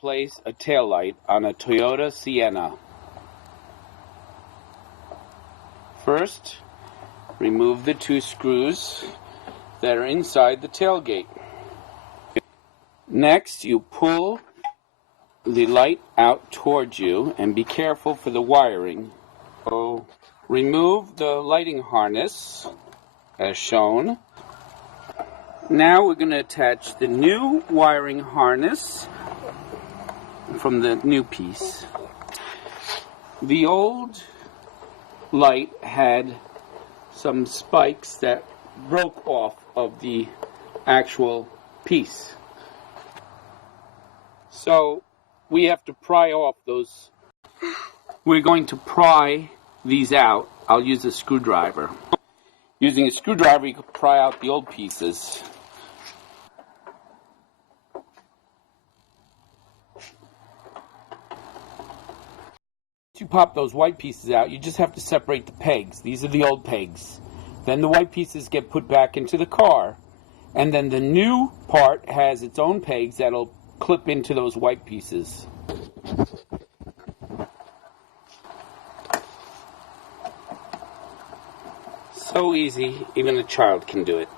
Place a taillight on a Toyota Sienna. First, remove the two screws that are inside the tailgate. Next, you pull the light out towards you and be careful for the wiring. So, remove the lighting harness as shown. Now we're going to attach the new wiring harness from the new piece. The old light had some spikes that broke off of the actual piece. So we have to pry off those. We're going to pry these out. I'll use a screwdriver. Using a screwdriver, you can pry out the old pieces. Once you pop those white pieces out, you just have to separate the pegs. These are the old pegs. Then the white pieces get put back into the car. And then the new part has its own pegs that'll clip into those white pieces. So easy, even a child can do it.